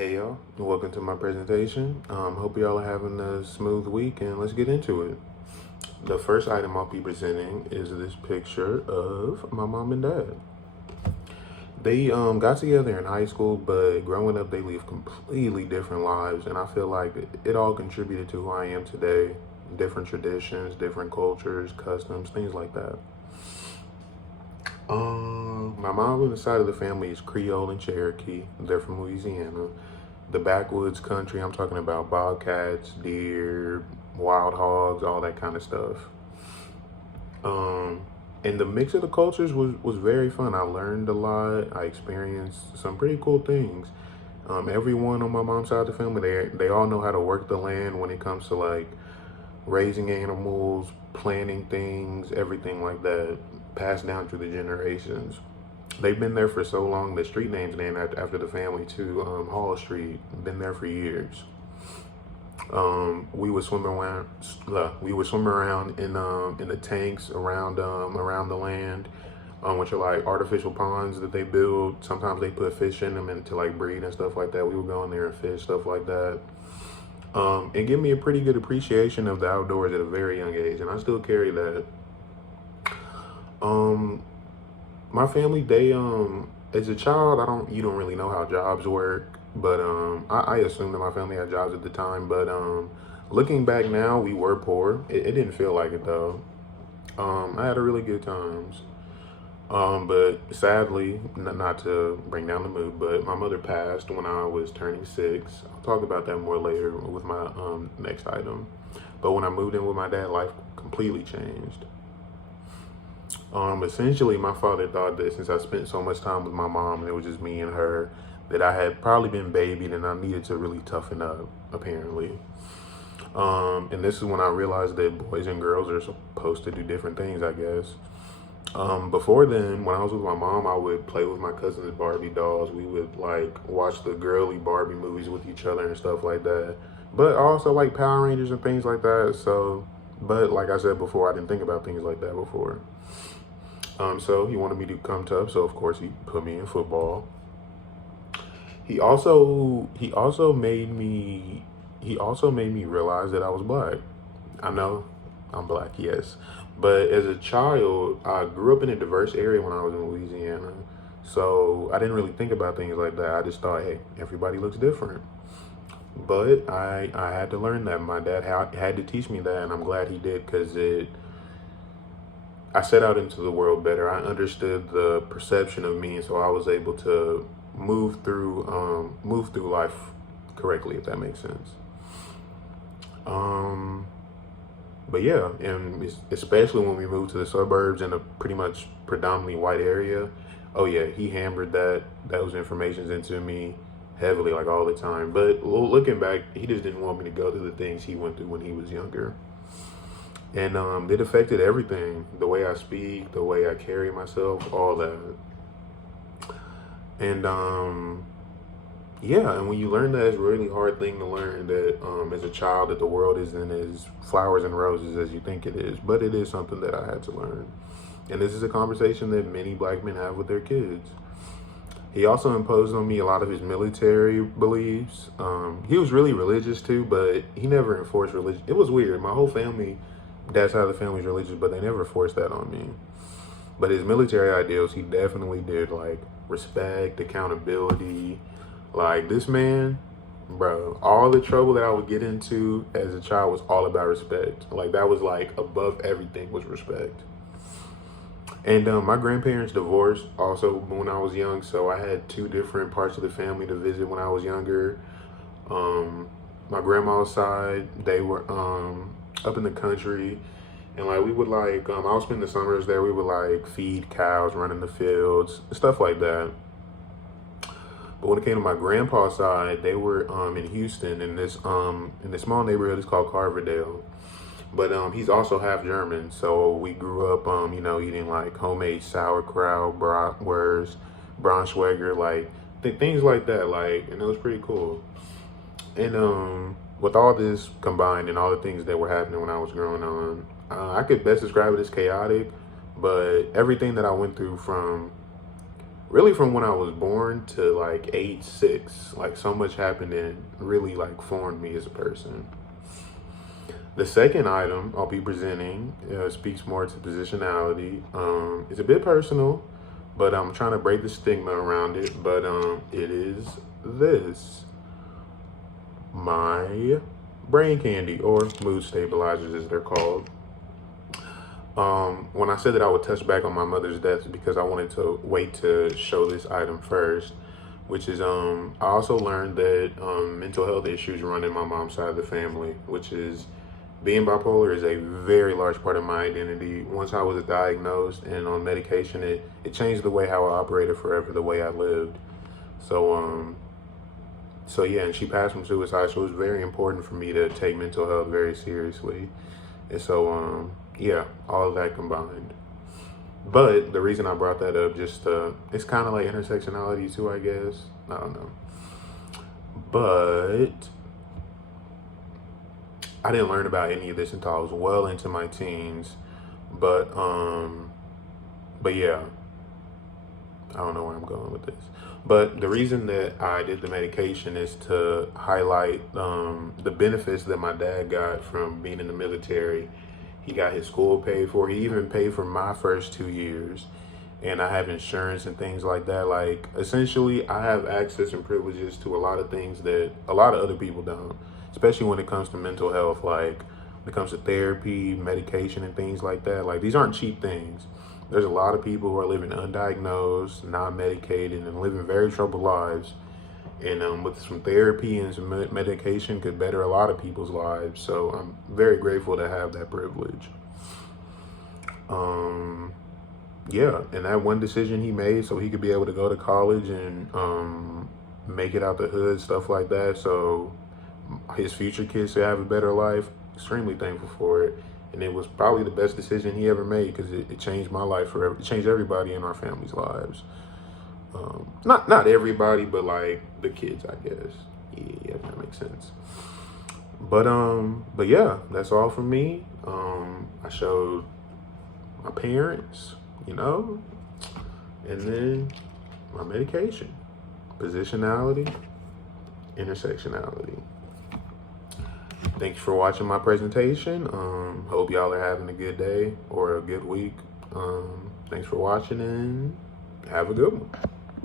Hey y'all, and welcome to my presentation. Hope y'all are having a smooth week, and let's get into it. The first item I'll be presenting is this picture of my mom and dad. They got together in high school, but growing up they lived completely different lives, and I feel like it all contributed to who I am today. Different traditions, different cultures, customs, things like that. My mom's side of the family is Creole and Cherokee. They're from Louisiana. The backwoods country, I'm talking about bobcats, deer, wild hogs, all that kind of stuff. Um, and the mix of the cultures was very fun. I learned a lot. I experienced some pretty cool things. Everyone on my mom's side of the family, they all know how to work the land when it comes to like raising animals, planting things, everything like that, passed down through the generations. They've been there for so long. The street name's named after the family too. Hall Street. Been there for years. We would swim around. We would swim around in the tanks around the land, which are like artificial ponds that they build. Sometimes they put fish in them and to like breed and stuff like that. We would go in there and fish, stuff like that. And give me a pretty good appreciation of the outdoors at a very young age, and I still carry that. Um, my family, they as a child, you don't really know how jobs work, but I assumed that my family had jobs at the time. But looking back now, we were poor. It didn't feel like it though. I had a really good times. But sadly, not to bring down the mood, but my mother passed when I was turning 6. I'll talk about that more later with my next item. But when I moved in with my dad, life completely changed. Essentially, my father thought that since I spent so much time with my mom and it was just me and her, that I had probably been babied and I needed to really toughen up, apparently. And this is when I realized that boys and girls are supposed to do different things, I guess. Before then, when I was with my mom, I would play with my cousin's Barbie dolls. We would like watch the girly Barbie movies with each other and stuff like that. But also like Power Rangers and things like that. So, but like I said before, I didn't think about things like that before. So he wanted me to come tough. So of course he put me in football. He also made me realize that I was black. I know I'm black, yes. But as a child, I grew up in a diverse area when I was in Louisiana. So I didn't really think about things like that. I just thought, hey, everybody looks different. But I had to learn that. My dad had to teach me that, and I'm glad he did because I set out into the world better. I understood the perception of me, and so I was able to move through life correctly, if that makes sense. But yeah, and especially when we moved to the suburbs in a pretty much predominantly white area. Oh yeah, he hammered those informations into me heavily, like all the time. But looking back, he just didn't want me to go through the things he went through when he was younger, and it affected everything: the way I speak, the way I carry myself, all that. And yeah, and when you learn that, it's a really hard thing to learn that as a child that the world isn't as flowers and roses as you think it is. But it is something that I had to learn. And this is a conversation that many black men have with their kids. He also imposed on me a lot of his military beliefs. He was really religious too, but he never enforced religion. It was weird. My whole family, dad's side of the family is religious, but they never forced that on me. But his military ideals, he definitely did, like respect, accountability. Like this man, bro, all the trouble that I would get into as a child was all about respect. Like that was like above everything was respect. And my grandparents divorced also when I was young, so I had two different parts of the family to visit when I was younger. My grandma's side, they were up in the country, and like we would like I would spend the summers there. We would like feed cows, run in the fields, stuff like that. But when it came to my grandpa's side, they were in Houston in this small neighborhood. It's called Carverdale. But he's also half German, so we grew up eating like homemade sauerkraut, bratwurst, Braunschweiger, like things like that. Like, and it was pretty cool. And with all this combined and all the things that were happening when I was growing on, I could best describe it as chaotic. But everything that I went through from really from when I was born to like age 6. Like so much happened and really like formed me as a person. The second item I'll be presenting speaks more to positionality. It's a bit personal, but I'm trying to break the stigma around it. But it is this: my brain candy, or mood stabilizers as they're called. When I said that I would touch back on my mother's death, because I wanted to wait to show this item first, which is I also learned that mental health issues run in my mom's side of the family, which is being bipolar is a very large part of my identity. Once I was diagnosed and on medication, it changed the way how I operated forever, the way I lived. So yeah, and she passed from suicide, so it was very important for me to take mental health very seriously. And so yeah, all of that combined. But the reason I brought that up, it's kind of like intersectionality too, I guess. I don't know. But I didn't learn about any of this until I was well into my teens. But yeah, I don't know where I'm going with this. But the reason that I did the medication is to highlight the benefits that my dad got from being in the military. He got his school paid for. He even paid for my first 2 years. And I have insurance and things like that. Like, essentially, I have access and privileges to a lot of things that a lot of other people don't, especially when it comes to mental health, like when it comes to therapy, medication, and things like that. Like, these aren't cheap things. There's a lot of people who are living undiagnosed, non-medicated, and living very troubled lives. And with some therapy and some medication could better a lot of people's lives. So I'm very grateful to have that privilege. Yeah, and that one decision he made so he could be able to go to college and make it out the hood, stuff like that, so his future kids should have a better life, extremely thankful for it. And it was probably the best decision he ever made, because it changed my life forever. It changed everybody in our family's lives. Not everybody, but like the kids, I guess. Yeah, if that makes sense. But yeah, that's all from me. I showed my parents, and then my medication, positionality, intersectionality. Thanks for watching my presentation. Hope y'all are having a good day or a good week. Thanks for watching, and have a good one.